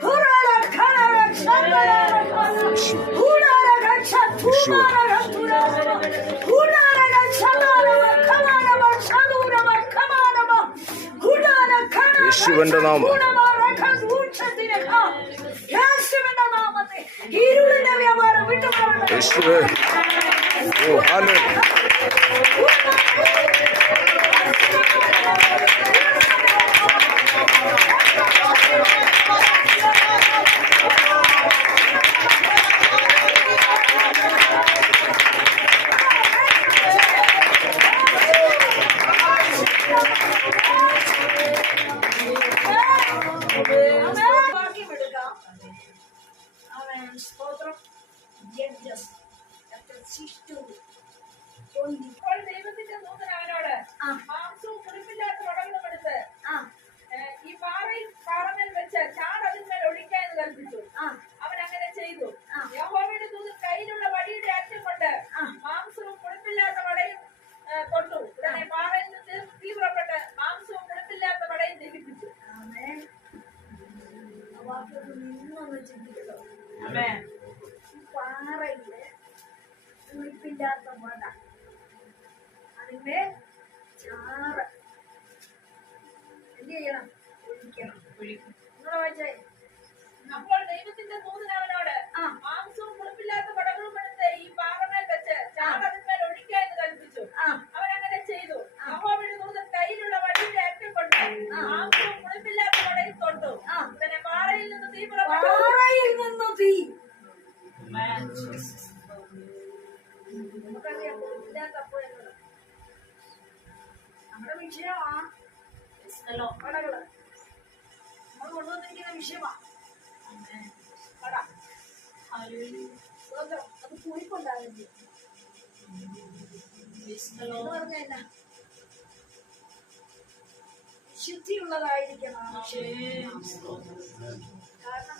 Hurarak kararak şandararak Hurarak. അവൻ സ്തോത്രം judges chapter 6 to 20. അപ്പോൾ ദൈവത്തിന്റെ ദൂതൻ അവനോട്. മാംസവും പുളിപ്പില്ലാത്ത വടകളും എടുത്ത് ഈ പാറയിൽ പാറമേൽ വെച്ച് ചാടതിന്മേൽ ഒഴിക്കാൻ കൽപ്പിച്ചു അവൻ അങ്ങനെ ചെയ്തു. യഹോവയുടെ ദൂതൻ കയ്യിലുള്ള വടിയുടെ അറ്റം കൊണ്ട്. മാംസവും പുളിപ്പില്ലാത്ത വടയും തൊട്ടു ഉടനെ പാറയിൽ നിന്ന് തീ പുറപ്പെട്ട് മാംസവും പുളിപ്പില്ലാത്ത വടയും ദഹിപ്പിച്ചു ഒന്ന് നിന്നൊന്ന് ചിന്തിക്കട്ടോ. പാറയിൽ ഉളിപ്പില്ലാത്ത വട അതിന്മേൽ ചാറ്. എന്ത് ചെയ്യണം? ഒഴിക്കണം. നിങ്ങളെ വായിച്ചേ? അപ്പോൾ ദൈവത്തിന്റെ അവനോട് ആ. കാരണം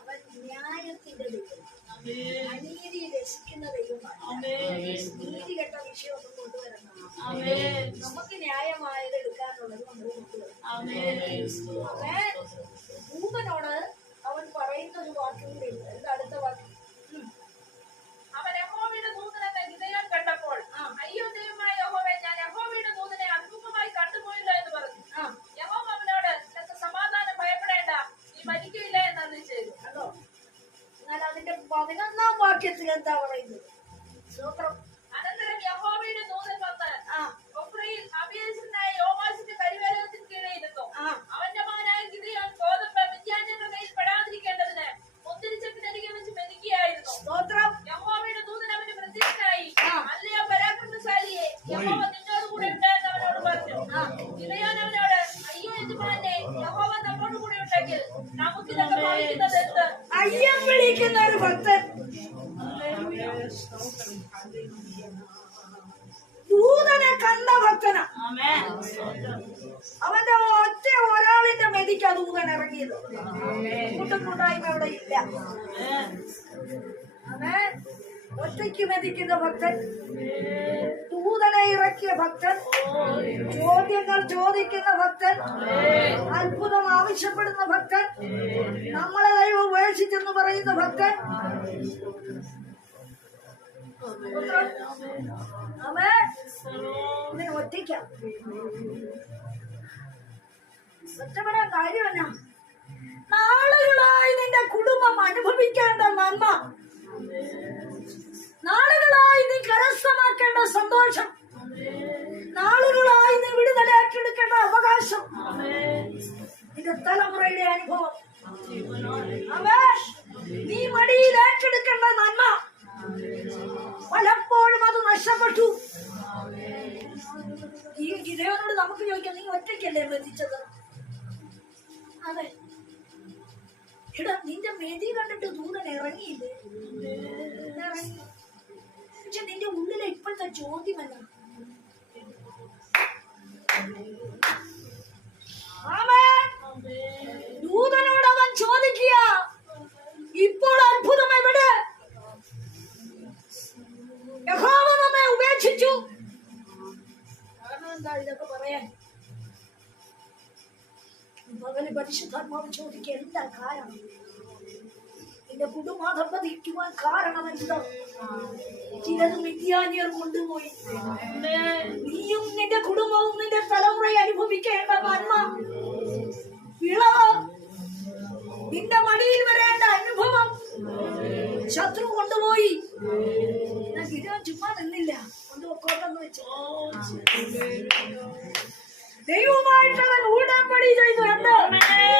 അവൻ കൊണ്ടുവരണം നമുക്ക് ന്യായമായത് എടുക്കാനുള്ളത് നമ്മൾ അവൻ പറയുന്ന ഒരു ഉണ്ട് എന്താ അടുത്ത വാക്യം ഉം. അവൻ യഹോവയുടെ ദൂതനെ ഗിതയോൻ കണ്ടപ്പോൾ അയ്യോ ദൈവമായ യഹോവേ ഞാൻ യഹോവയുടെ ദൂതനെ അത്ഭുതമായി കണ്ടുപോയില്ല എന്ന് പറഞ്ഞു ആ യഹോവ അവനോട് നിനക്ക് സമാധാനം ഭയപ്പെടേണ്ട നീ മരിക്കില്ല എന്ന് അരുളി ചെയ്തു കണ്ടോ എന്നാൽ അതിന്റെ പതിനൊന്നാം വാക്യത്തിൽ എന്താ പറയുന്നത്? സ്വത്രം അനന്തരം യഹോവയുടെ ദൂതൻ വന്ന് ഒഫ്രയിൽ അബിയേസിനായ യോവാസിന്റെ കരിവേലകത്തിന് കീഴെ ഇരുന്നു. അവന്റെ മകനായ ഗിരിയോൻ ഗോതമ്പ് വിദ്യാന്യരുടെ കയ്യിൽ പെടാതിരിക്കേണ്ടതിന് മുന്തിരിച്ചക്കിനരികെ വെച്ച് മെതിക്കുകയായിരുന്നു. ദൂതൻ ഇറങ്ങിയത് കൂട്ടായ്മ അവിടെ ഇല്ല. ഒറ്റയ്ക്ക് മെതിക്കുന്ന ഭക്തൻ. ദൂതനെ ഇറക്കിയ ഭക്തൻ. ചോദ്യങ്ങൾ ചോദിക്കുന്ന ഭക്തൻ. അത്ഭുതം ആവശ്യപ്പെടുന്ന ഭക്തൻ. നമ്മളെ ദൈവം ഉപേക്ഷിച്ചെന്ന് പറയുന്ന ഭക്തൻ. ഒറ്റയ്ക്കാം. ഒറ്റപ്പെടാൻ കാര്യമല്ല. നാളുകളായി നിന്റെ കുടുംബം അനുഭവിക്കേണ്ട നന്മ. നാളുകളായി നീ കരസ്ഥമാക്കേണ്ട സന്തോഷം. നാളുകളായി നീ വിടുതല ഏറ്റെടുക്കേണ്ട അവകാശം. നിന്റെ തലമുറയുടെ അനുഭവം. നീ മടിയിൽ ഏറ്റെടുക്കേണ്ട നന്മ. പലപ്പോഴും അത് നഷ്ടപ്പെട്ടു. ഈ ഗിതയോനോട് നമുക്ക് ചോദിക്കാം നീ ഒറ്റയ്ക്കല്ലേ ബന്ധിച്ചത്? അതെ. എടാ നിന്റെ മെതി കണ്ടിട്ട് ദൂതൻ ഇറങ്ങിയില്ലേ? നിന്റെ ഉള്ളിലെ ഇപ്പോഴത്തെ ചോദ്യം എന്നാ പരിശുദ്ധാത്മാവ് ചോദിക്കുക എന്താ കാരണം? നിന്റെ പതിക്കുവാൻ കാരണം എന്താ? ചിലത് മിഥ്യാനിയർ കൊണ്ടുപോയി. നീയും നിന്റെ കുടുംബവും നിന്റെ തലമുറയെ അനുഭവിക്കേണ്ട നന്മ വിളവ് നിന്റെ മടിയിൽ വരേണ്ട അനുഭവം. ശത്രു കൊണ്ടുപോയി. ചുമ്മാ നിന്നില്ല. കൊണ്ടുപോക്കോട്ടെന്ന് വെച്ചു. ദൈവമായിട്ട് അവൻ ഉടമ്പടി ചെയ്തു എന്ത് ഒറ്റയ്ക്ക്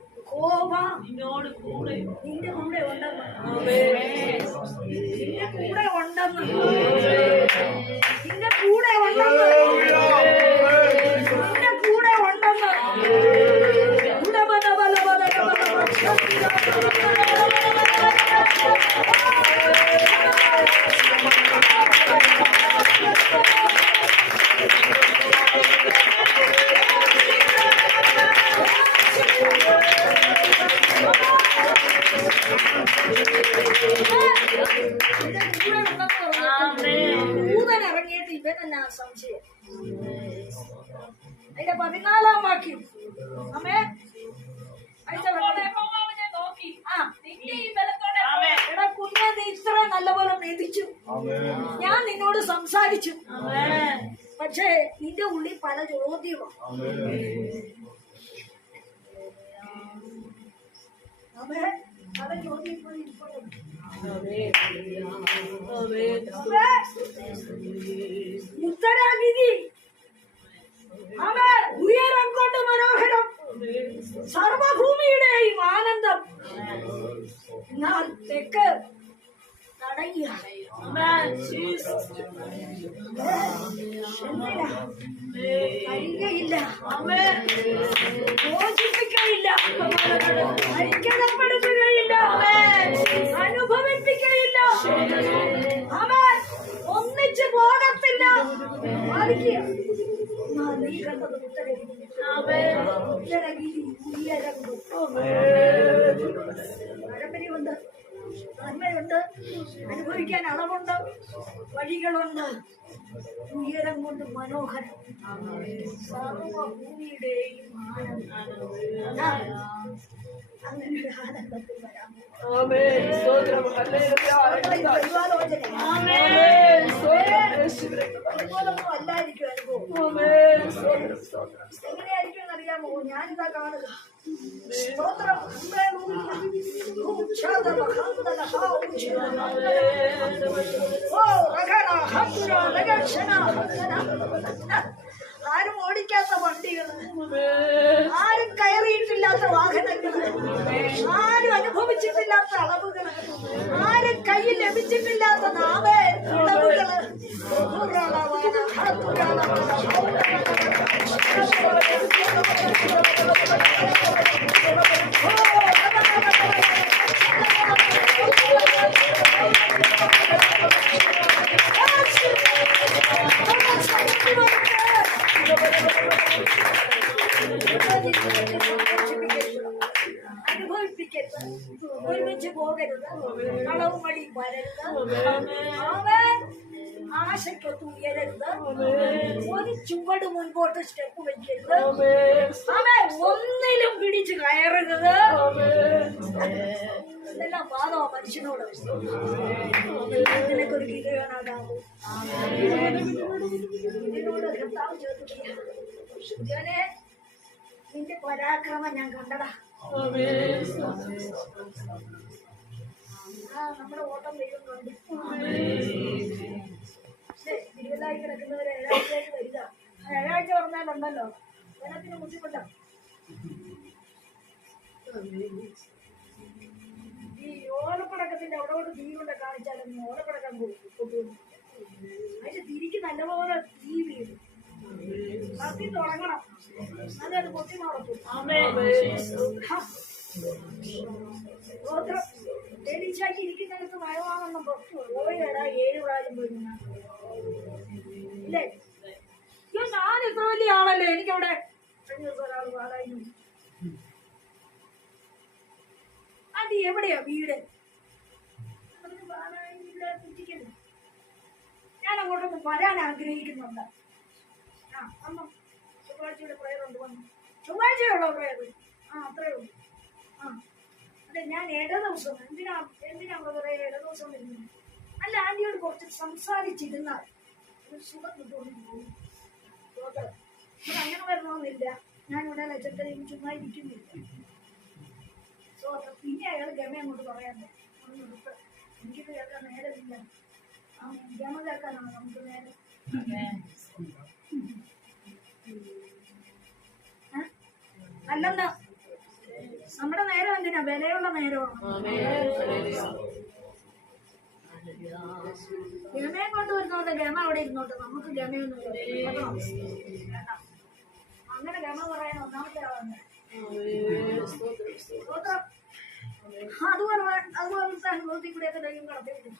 കോപ. നിന്നോട് കൂടെ നിന്റെ കൂടെ ഉണ്ടെന്ന്. നിന്റെ കൂടെ ഉണ്ടെന്ന്. നിന്റെ കൂടെ ഉണ്ടെന്ന്. നിന്റെ കൂടെ ഉണ്ടെന്ന്. ഭൂതൻ ഇറങ്ങിയിട്ട് ഇവൻ എന്നാ സംശയം. അതിന്റെ പതിനാലാം വാക്യം. അമ്മേ എടാ കുഞ്ഞെ നീ ഇത്ര നല്ലപോലെ മെതിച്ചു ഞാൻ നിന്നോട് സംസാരിച്ചു. പക്ഷേ നിന്റെ ഉള്ളിൽ പല ചോദ്യമാണ് അമ്മേ ഉത്തരാഗിരി അമ്മേ ഉയരം കൊണ്ട് മനോഹരം സർവഭൂമിയുടെയും ആനന്ദം എന്നാൽ തെക്ക് തടയുക കഴിയുകയില്ല മോചിപ്പിക്കയില്ല ഐക്യപ്പെടുത്തുകയില്ല അനുഭവിപ്പിക്കയില്ല. അവൻ ഒന്നിച്ച് പോകത്തില്ല. പാലിക്കുക ആ, നന്മയുണ്ട്. അനുഭവിക്കാൻ അളവുണ്ട്. വഴികളുണ്ട്. ഉയരം കൊണ്ട് മനോഹരം. സർവഭൂമിയുടെയും അങ്ങനെ ഒരു ആനന്ദത്തിൽ വരാം. ആരും ഓടിക്കാത്ത വണ്ടികൾ ആരും കയറിയിട്ടില്ലാത്ത വാഹനങ്ങൾ ആരും അനുഭവിച്ചിട്ടില്ലാത്ത അളവുകൾ ആരും കയ്യിൽ ലഭിച്ചിട്ടില്ലാത്ത നാമേ ഇളവുകൾ. Amen. Amen. ആശയ്ക്കൊത്ത് ഉയരരുത് ഒരു ചുവട് മുൻപോട്ട് സ്റ്റെപ്പ് വെക്കരുത്. അവൻ ഒന്നിലും പിടിച്ച് കയറരുത്. ഇതെല്ലാം വാദമാ മനുഷ്യനോട് നിനക്കൊരു കിലോനാകാവൂ ഇതിനോട് കർത്താവ് ചോദിക്കുകയാണ്. നിന്റെ പരാക്രമം ഞാൻ കണ്ടടാ നമ്മുടെ ഓട്ടം ദൈവം കണ്ടു. ശരി, തിരുവല്ലായി കിടക്കുന്നവര് ഏഴാഴ്ചയായിട്ട് വരിക. ഏഴാഴ്ച പറഞ്ഞാലുണ്ടല്ലോ ജനത്തിന് ബുദ്ധിമുട്ടാ. ഈ ഓലപ്പടക്കത്തിന്റെ അവിടോട്ട് തീ കൊണ്ട് കാണിച്ചാലൊന്നും ഓലപ്പടക്കം കൊണ്ടുവന്നു അതിന്റെ തിരിക്ക് നല്ലപോലെ തീ വീഴും. കത്തി തുടങ്ങണം. എന്നാലേ അത് പൊട്ടി ഡെലിച്ചാക്കി ഇരിക്കുന്നിടത്ത് മഴവാണെന്നും പൊട്ടു പോയടാ ഏഴ് പ്രായം പോയി. ഇല്ലേ ഞാൻ ഇത്ര വലിയ ആളല്ലേ എനിക്കവിടെ. അത് എവിടെയാ വീട്? ഞാൻ അങ്ങോട്ടൊന്ന് വരാൻ ആഗ്രഹിക്കുന്നുണ്ട്. ആ അമ്മ ചൊവ്വാഴ്ചയുടെ പ്രയറുണ്ട് വന്നു. ചൊവ്വാഴ്ചയുള്ള പ്രയർ? ആ അത്രേ ഉള്ളൂ. ആ. അതെ ഞാൻ ഇടദിവസം എന്തിനാ എന്തിനാ പ്രയർ ഇടദിവസം വരുന്നത്? അല്ല ആന്റിയോട് കുറച്ച് സംസാരിച്ചിരുന്നാൽ അങ്ങനെ വരണമെന്നില്ല. ഇവിടെ ലക്ഷത്തിലും ചുമ്മാ ഇരിക്കുന്നില്ല സോ പിന്നെ അയാൾ ഗമ അങ്ങോട്ട് പറയാൻ എനിക്കിത് കേൾക്കാൻ നേരമില്ല. ഗമ കേൾക്കാനാണ് നമുക്ക് നേരം? അല്ലെന്നാ നമ്മുടെ നേരം എന്തിനാ? വിലയുള്ള നേരമാണ്? ഗമയെ കൊണ്ട് വരുന്നോണ്ട് ഗമ അവിടെ ഇരുന്നോട്ടെ. നമുക്ക് ഗമയൊന്നും. അങ്ങനെ ഗമ പറയാൻ ഒന്നാമത്തെ ആളാണ്. അതുപോലെ അതുപോലത്തെ അനുഭവത്തിൽ കൂടെയൊക്കെ ദൈവം കടത്തി വിട്ടു.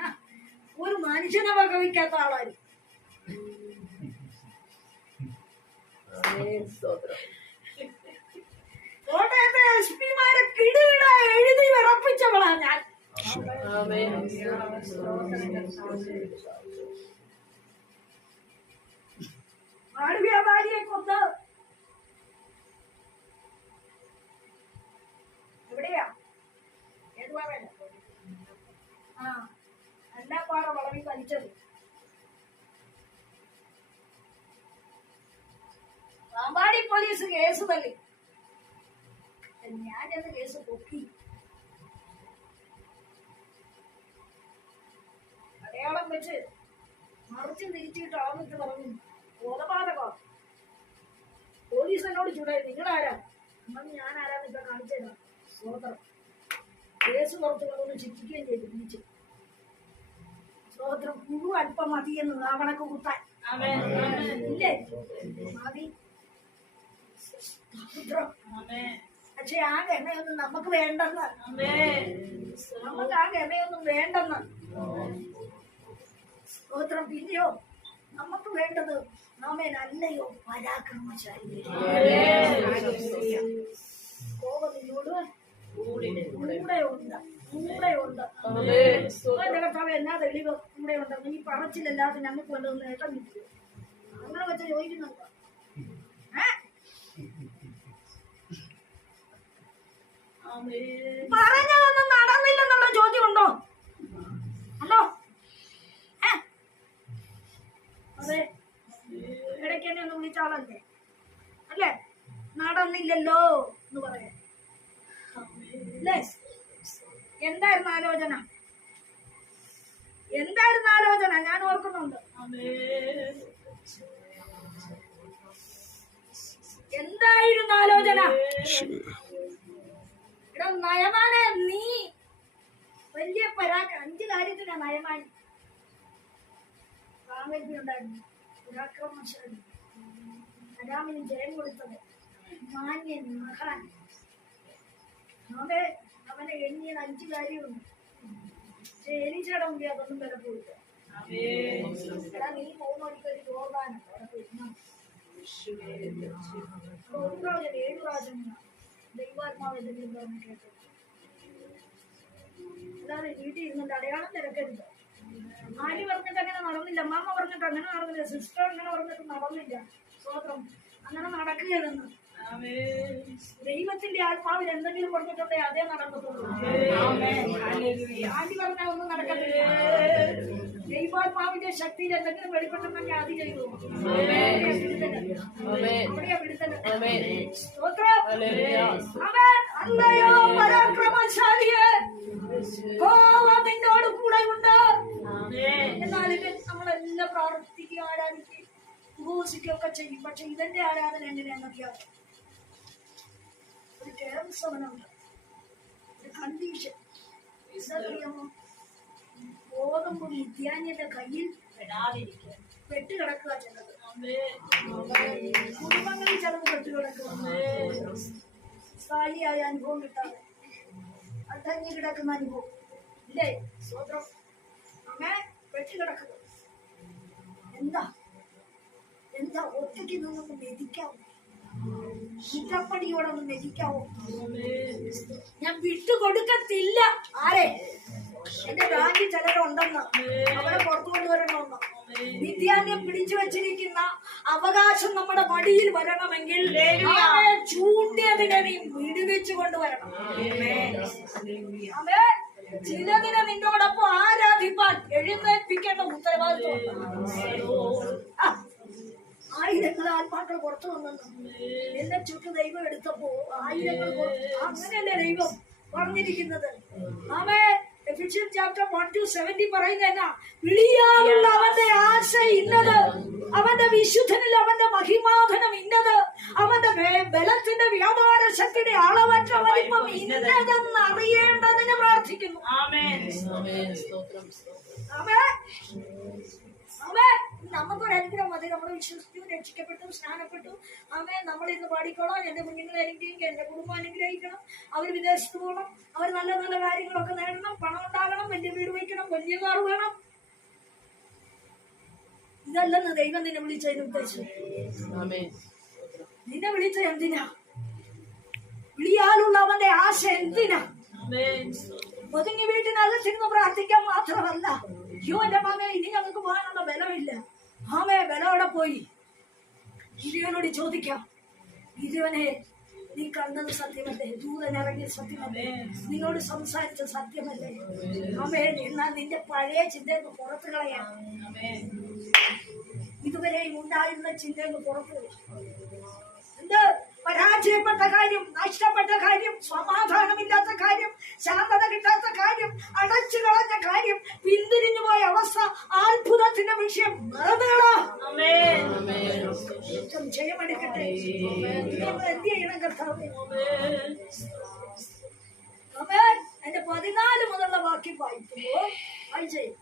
ആ, ഒരു മനുഷ്യനെ വകവിക്കാത്ത ആളാരും. കോട്ടയത്തെ എസ് പിമാരെ കിടുകിട എഴുതി വിറപ്പിച്ചവളാ ഞാൻ. നാട് വ്യാപാരിയെ കൊന്ന്. എവിടെയാ? ഏത് പാറയല്ല ആ എല്ലാ പാറ വളവിൽ വലിച്ചത്. പാമ്പാടി പോലീസ് കേസ് തള്ളി. ഞാനത് കേസ് പൊക്കി. അടയാളം വെച്ച് മറിച്ച് തിരിച്ചിട്ട് ആന്നിട്ട് പറഞ്ഞു കൊലപാതകം പോലീസ് എന്നോട് ചൂടായി. നിങ്ങളാരാ? അമ്മ ഞാൻ ആരാന്ന് ഇപ്പൊ കാണിച്ചേരാ. സ്വതന്ത്രം കേസ് പുറത്ത് ചിന്തിക്കുകയും ചെയ്തു തിരിച്ച്. സ്വതന്ത്രം പുഴു അല്പം മതി എന്ന് നാവണക്ക് കുത്താൻ. ഇല്ലേ? മതി. പക്ഷെ ആ ഗമയൊന്നും നമുക്ക് വേണ്ടെന്ന്. നമുക്ക് ആ ഗമയൊന്നും വേണ്ടെന്ന്. സ്തോത്രം. പിന്നെയോ നമുക്ക് വേണ്ടത് നമ്മെ നല്ലയോ പരാക്രമശാലി എന്റെ കർത്താവ് എന്നാ തെളിവ്? കൂടെയുണ്ട്. നീ പറച്ചിലല്ലാതെ ഞങ്ങൾക്ക് വല്ലതും നേട്ടം കിട്ടിയോ അങ്ങനെ വെച്ച് ചോദിക്കുന്നുണ്ട്. പറഞ്ഞതൊന്നും നടന്നില്ലെന്നുള്ള ചോദ്യം ഉണ്ടോ? ഉണ്ടോ? അതെ. ഇടയ്ക്ക് എന്നെ ഒന്ന് വിളിച്ച ആളല്ലേ അല്ലേ? നടന്നില്ലല്ലോ എന്ന് പറയാം. അല്ലേ? എന്തായിരുന്നു ആലോചന? എന്തായിരുന്നു ആലോചന? ഞാൻ ഓർക്കുന്നുണ്ട്. എന്തായിരുന്നു ആലോചന? എടാ നയമാനെ നീ വലിയ പരാക്ര അഞ്ച് കാര്യത്തിനാ അരാമിന് ജയം കൊടുത്തത് മാന്യൻ മഹാൻ. അവൻ അവനെ എണ്ണിയ അഞ്ച് കാര്യമുണ്ട്. പക്ഷെ എലിച്ചയുടെ അതൊന്നും വില പോയിട്ട് എടാ നീ നടക്കാതെ വീട്ടിൽ ഇരുന്നിട്ട് അടയാളം തിരക്കരുത്. ആര് പറഞ്ഞിട്ട് അങ്ങനെ നടന്നില്ല. അമ്മാമ്മ പറഞ്ഞിട്ട് അങ്ങനെ നടന്നില്ല. സിസ്റ്റർ അങ്ങനെ പറഞ്ഞിട്ട് നടന്നില്ല. സ്വതന്ത്രം അങ്ങനെ നടക്കുകയെന്ന് ദൈവത്തിന്റെ ആത്മാവിൽ എന്തെങ്കിലും പറഞ്ഞിട്ടുണ്ടേ അതേ നടക്കത്തുള്ളൂ. ആദ്യം പറഞ്ഞാൽ ഒന്നും നടക്കത്തില്ല. ദൈവാത്മാവിന്റെ ശക്തിയിൽ എന്തെങ്കിലും വെളിപ്പെട്ടുണ്ടെങ്കിൽ അത് ചെയ്തു. അല്ലയോ പരാക്രമശാലിയെ നിന്നോട് കൂടെ ഉണ്ട്. ഇവൻ നമ്മളെല്ലാം പ്രാർത്ഥിക്കുകയും ആരാധിക്കുകയും ഉപവസിക്കുകയൊക്കെ ചെയ്യും. പക്ഷെ ഇവന്റെ ആരാധന എങ്ങനെയാണെന്നറിയാം ഒരു ടേംസ് അവനുണ്ട് ഒരു കണ്ടീഷൻ ഗോതമ്പ് നിത്യാന്യന്റെ കയ്യിൽ പെടാതിരിക്കുക പെട്ടുകിടക്കുക ചിലത് കുടുംബങ്ങളിൽ ചിലത് സ്ഥായിയായ അനുഭവം കിട്ടാതെ. അടഞ്ഞു കിടക്കുന്ന അനുഭവം. ഇല്ലേ? സ്വതന്ത്രം അമ്മേ പെട്ടുകിടക്കുക എന്താ എന്താ ഒറ്റയ്ക്ക് നിന്നൊന്ന് മെതിക്കാവോ ഇറ്റപ്പടിയോടൊന്ന് മെതിക്കാവോ ഞാൻ വിട്ടുകൊടുക്കത്തില്ല ആരെ എന്റെ ബാങ്കിൽ ചിലരുണ്ടെന്ന് അവരെ പുറത്തു കൊണ്ടുവരണമെന്ന് നിത്യാന്യം പിടിച്ചു വെച്ചിരിക്കുന്ന അവകാശം നമ്മുടെ മടിയിൽ വരണമെങ്കിൽ ചൂണ്ടിയതിനെ നീ വിടുവിച്ചു കൊണ്ടുവരണം അവേ ചിലതിനെ നിന്നോടൊപ്പം ആരാധിപ്പാൻ എഴുന്നേൽപ്പിക്കേണ്ട ഉത്തരവാദിത്വം. ആയിരങ്ങൾ ആത്മാക്കൾ പുറത്തു വന്നു. എന്നെ ചുറ്റു ദൈവം എടുത്തപ്പോ ആയിരങ്ങൾ അങ്ങനെയല്ലേ ദൈവം പറഞ്ഞിരിക്കുന്നത്? ആമേ Ephesian chapter one two seventy പറയുന്ന എന്നാ? വിളിയാനുള്ള അവന്റെ ആശ ഇന്നത് അവന്റെ വിശുദ്ധനിൽ അവന്റെ മഹിമാധനം ഇന്നത് അവന്റെ ബലത്തിന്റെ വ്യാപാര ശക്തിയുടെ അളവറ്റ വലിപ്പം ഇന്നതെന്ന് അറിയേണ്ടതിന് പ്രാർത്ഥിക്കുന്നു ആമേ. ആമേ. നമുക്കൊരു അനുഗ്രഹം മതി നമ്മൾ വിശ്വസിച്ചു രക്ഷിക്കപ്പെട്ടു സ്നാനപ്പെട്ടു. ആമേ നമ്മൾ ഇന്ന് പാടിക്കോളാം. എന്റെ കുഞ്ഞുങ്ങളെ അനുഗ്രഹിക്കുക എന്റെ കുടുംബം അനുഗ്രഹിക്കണം. അവർ വിദേശത്ത് പോകണം. അവർ നല്ല നല്ല കാര്യങ്ങളൊക്കെ നേടണം. പണം ഉണ്ടാകണം വലിയ വീട് വയ്ക്കണം വലിയ കാർ വേണം. ഇതല്ലെന്ന് ദൈവം നിന്നെ വിളിച്ചതിന് ഉദ്ദേശം. നിന്നെ വിളിച്ച എന്തിനാ? വിളിയാലുള്ള അവന്റെ ആശ എന്തിനാ? ഒതുങ്ങി വീട്ടിനകത്തിരുന്ന് പ്രാർത്ഥിക്കാൻ മാത്രമല്ല. അയ്യോ എന്റെ മാമേ ഇനി ഞങ്ങൾക്ക് പോകാനുള്ള ബലമില്ല. ആമേ ബലോടെ പോയി. ഗിരിവനോട് ചോദിക്കാം. ഗിരിവനെ നീ കണ്ടത് സത്യമല്ലേ? ദൂതൻ ഇറങ്ങിയ സത്യമല്ലേ? നിന്നോട് സംസാരിച്ച സത്യമല്ലേ? ആമേ എന്നാൽ നിന്റെ പഴയ ചിന്തയൊന്ന് പുറത്തു കളയാം. ഇതുവരെയും ഉണ്ടായിരുന്ന ചിന്തയൊന്ന് പുറത്തു എന്ത്? പരാജയപ്പെട്ട കാര്യം നഷ്ടപ്പെട്ട കാര്യം സമാധാനമില്ലാത്ത കാര്യം ശാന്തത കിട്ടാത്ത കാര്യം അടച്ചു കളഞ്ഞ കാര്യം പിന്തിരിഞ്ഞു പോയ അവസ്ഥ അത്ഭുതത്തിന്റെ വിഷയം ജയമെടുക്കട്ടെ. പതിനാല് മുതലുള്ള വാക്യം വായിക്കുമ്പോ വായിച്ചേ. സ്തോത്രം.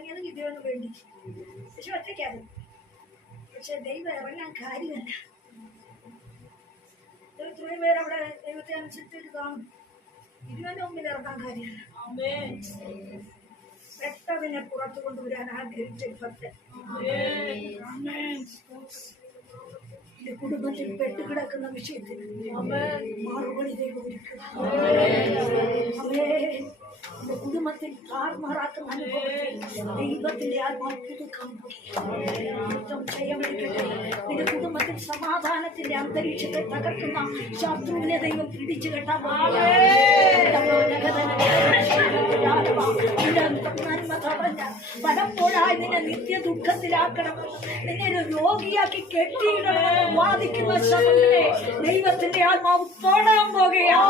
ഇറങ്ങിയത് ഗിതയോന് വേണ്ടി പക്ഷെ ഒറ്റയ്ക്കാണ്. പക്ഷെ ദൈവം ഇറങ്ങാൻ കാര്യമല്ല. ഇത്രയും പേര് അവിടെ ദൈവത്തെ അനുസരിച്ചിട്ട് കാണും. ഇരുവന്റെ മുമ്പിൽ ഇറങ്ങാൻ കാര്യമല്ല. പെട്ടതിനെ പുറത്തു കൊണ്ടുവരാൻ ആഗ്രഹിച്ച ഭക്തൻ. എന്റെ കുടുംബത്തിൽ പെട്ടുകിടക്കുന്ന വിഷയത്തിൽ മറുപടി ദൈവം ഒരുക്കുക. എന്റെ കുടുംബത്തിൽ താർമാറാക്കുന്ന അനുഭവത്തിൽ ദൈവത്തിന്റെ ആത്മാവ് പുതുക്കം യുദ്ധം ചെയ്യാമെടുക്കട്ടെ നിന്റെ കുടുംബത്തിൽ സമാധാനത്തിന്റെ അന്തരീക്ഷത്തെ തകർക്കുന്ന ശത്രുവിനെ ദൈവം പിടിച്ചു കെട്ടാൻ പലപ്പോഴായി നിന്നെ നിത്യ ദുഃഖത്തിലാക്കണം. നിന്നെ ഒരു രോഗിയാക്കി കെട്ടിയിടണമെന്ന് വാദിക്കുന്ന ശത്രുവിനെ ദൈവത്തിന്റെ ആത്മാവ് തൊടാൻ പോകുകയാണ്.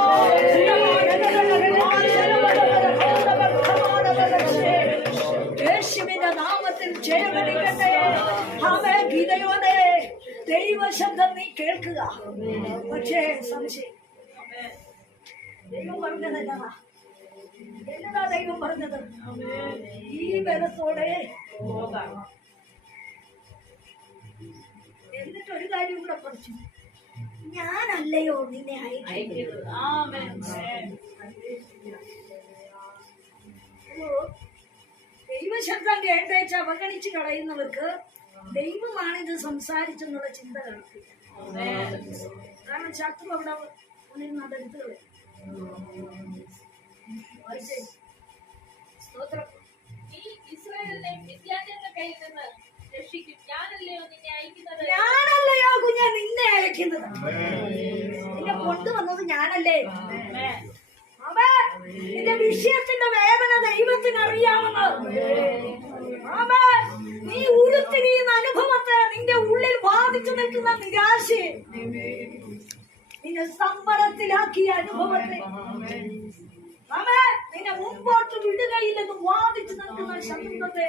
ദൈവശബ്ദം നീ കേൾക്കുക. പക്ഷേ സംശയം. ദൈവം പറഞ്ഞതല്ലതാ എന്നതാ ദൈവം പറഞ്ഞത്? ഈ ബലത്തോടെ എന്നിട്ട് ഒരു കാര്യം കൂടെ പഠിച്ചു ഞാനല്ലയോ നിന്നെ അയക്കുന്നത്? ദൈവശബ്ദം കേട്ടേച്ച് അവഗണിച്ച് കളയുന്നവർക്ക് ദൈവമാണ് ഇത് സംസാരിച്ചെന്നുള്ള ചിന്ത കാണത്തില്ല കാരണം ശത്രു അവിടെ നിന്ന് അതെടുത്ത് കളയും. വായിച്ചേ. സ്തോത്രം. നീ ഇസ്രായേലിനെ മിദ്യാന്യരുടെ കയ്യിൽ നിന്ന് രക്ഷിക്കും. ഞാനല്ലയോ നിന്നെ അയക്കുന്നത്? ഞാനല്ലയോ കുഞ്ഞ നിന്നെ അയക്കുന്നത്? നിന്നെ കൊണ്ടുവന്നത് ഞാനല്ലേ? അവ നിന്റെ വിഷയത്തിന്റെ വേദന ദൈവത്തിന് അറിയാമെന്ന് നീ ഉരുത്തിരിയുന്ന അനുഭവത്തെ നിന്റെ ഉള്ളിൽ ബാധിച്ചു നിൽക്കുന്ന നിരാശയെ നിന്നെ സമ്പലത്തിലാക്കിയ അനുഭവത്തെ നിന്നെ മുമ്പോട്ട് വിടുകയില്ലെന്ന് വാദിച്ചു നിൽക്കുന്ന ശത്രുത്വത്തെ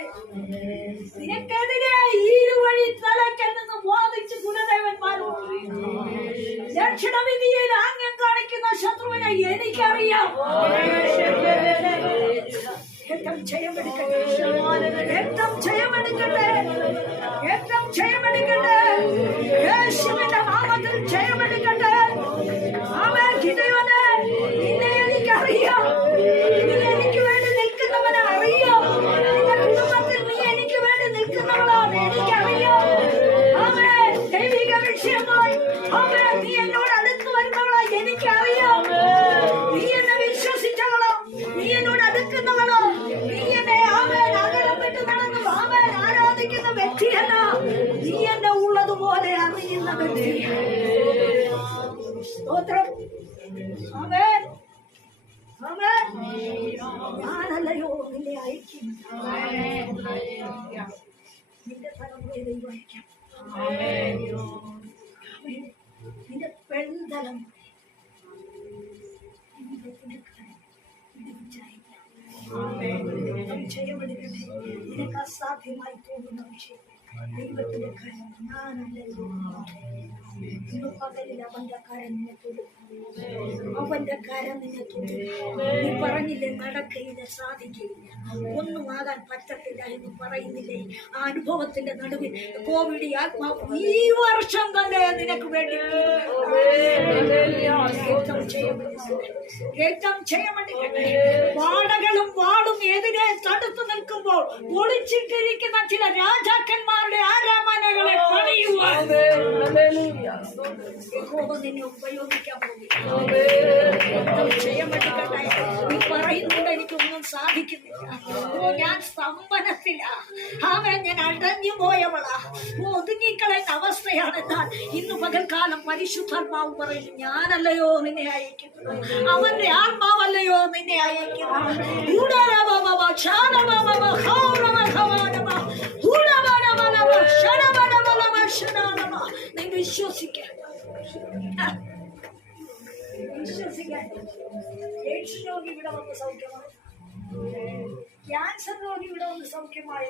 നിനക്കെതിരെ ഈരുവഴി തലക്കെന്ന് വാദിച്ചു ഗുരുദേവന്മാരോട് ദക്ഷിണവിധിയിൽ ആംഗ്യം കാണിക്കുന്ന ശത്രുവിനെ എനിക്കറിയാം. ഏറ്റവും ജയമെടുക്കട്ടെ. യുദ്ധം ജയമെടുക്കട്ടെ. ഏറ്റവും ജയമെടുക്കട്ടെ. യേശുവിന്റെ നാമത്തിൽ ജയമെടുക്കട്ടെ. നിന്റെ തലമുറയെ ദൈവം അയക്കാം ആമേൻ. നിന്റെ പെൺതലം ജയമെടുക്കട്ടെ നിനക്ക് അസാധ്യമായി തോന്നുന്ന വിഷയം അവന്റെ കരം നീ പറഞ്ഞില്ലേ നടക്കയില്ല സാധിക്കില്ല ഒന്നും ആകാൻ പറ്റത്തില്ല എന്ന് പറയുന്നില്ലേ ആ അനുഭവത്തിന്റെ നടുവിൽ കോവിഡ് ആത്മാവ് ഈ വർഷം തന്നെ നിനക്ക് വേണ്ടി വാടകളും വാടും എതിരെ തടുത്തു നിൽക്കുമ്പോൾ ഒളിച്ചിട്ടിരിക്കുന്ന ചില രാജാക്കന്മാരുടെ ആരാമനകളെ പണിയുവാൻ ഉപയോഗിക്കാൻ പോകുന്നു ഏറ്റവും ചെയ്യപ്പെട്ടിട്ടെ നീ പറയുന്നുണ്ട് എനിക്കൊന്നും സാധിക്കുന്നില്ല. ഞാൻ സ്തംഭനത്തില. അവൻ ഞാൻ അടഞ്ഞു പോയവളാ ഒതുങ്ങിക്കളയുന്ന അവസ്ഥയാണ് എന്നാൽ ഇന്ന് പകൽക്കാലം പരിശുദ്ധാത്മാവ് പറയുന്നു ഞാനല്ലയോ നിന്നെ അയക്കുന്നത്? അവന്റെ ആത്മാവല്ലയോ നിന്നെ അയക്കുന്നത്. നീ വിശ്വസിക്ക വിശ്വസിക്കാൻ എയ്ഡ്സ് രോഗി ഇവിടെ വന്ന് സൗഖ്യമായി ക്യാൻസർ രോഗി ഇവിടെ വന്ന് സൗഖ്യമായി